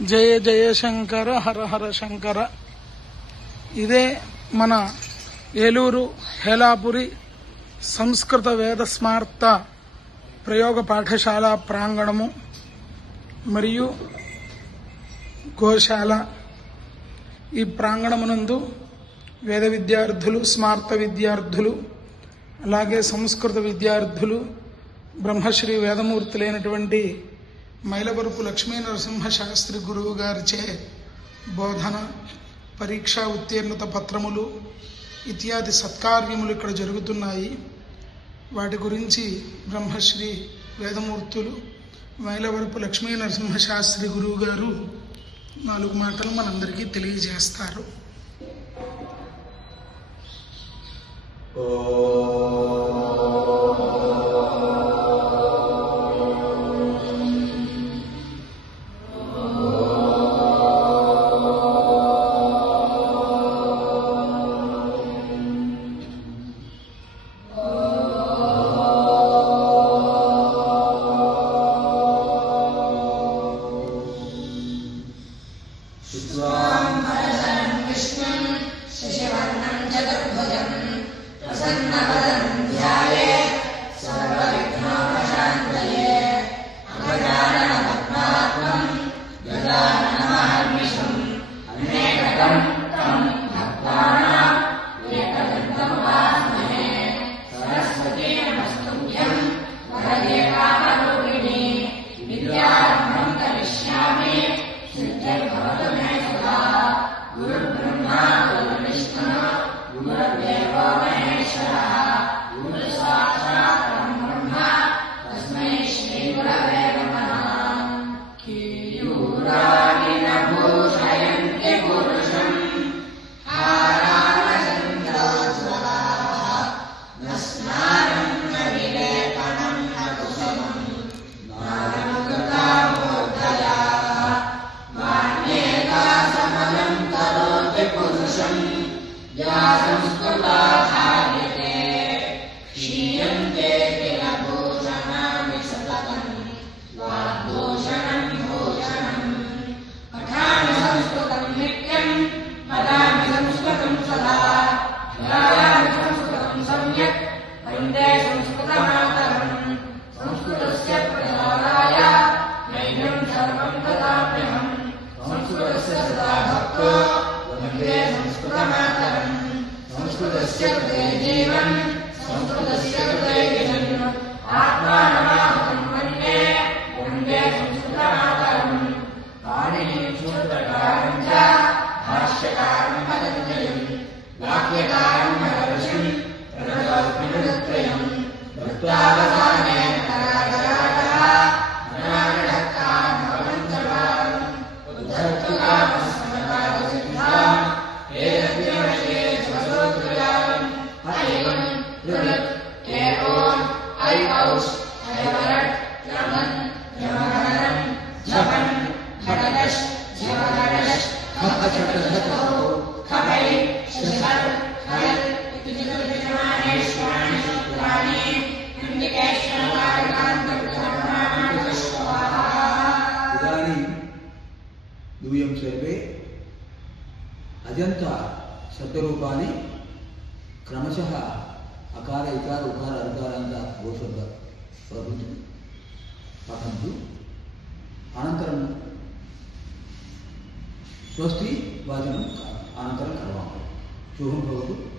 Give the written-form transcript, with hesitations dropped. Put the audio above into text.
జయ జయ శంకర హర హర శంకర. ఇదే మన ఏలూరు హేలాపురి సంస్కృత వేద స్మార్త ప్రయోగ పాఠశాల ప్రాంగణము మరియు గోశాల. ఈ ప్రాంగణమునందు వేద విద్యార్థులు, స్మార్త విద్యార్థులు, అలాగే సంస్కృత విద్యార్థులు, బ్రహ్మశ్రీ వేదమూర్తులైనటువంటి మైలవరపు లక్ష్మీ నరసింహ శాస్త్రి గురువు గారిచే బోధన, పరీక్షా ఉత్తీర్ణత పత్రములు ఇత్యాది సత్కార్యములు ఇక్కడ జరుగుతున్నాయి. వాటి గురించి బ్రహ్మశ్రీ వేదమూర్తులు మైలవరపు లక్ష్మీ నరసింహ శాస్త్రి గురువు గారు 4 మాటలు మనందరికీ తెలియజేస్తారు. यूयं सर्वे अजंता शब्दरूपाणि क्रमशः अकार इकार उकार अकारान्त गोशब्द प्रभृति पठन्तु. अनन्तरं स्वस्ति वाचनम् अनन्तरं कर्वामः. शुभं भवतु.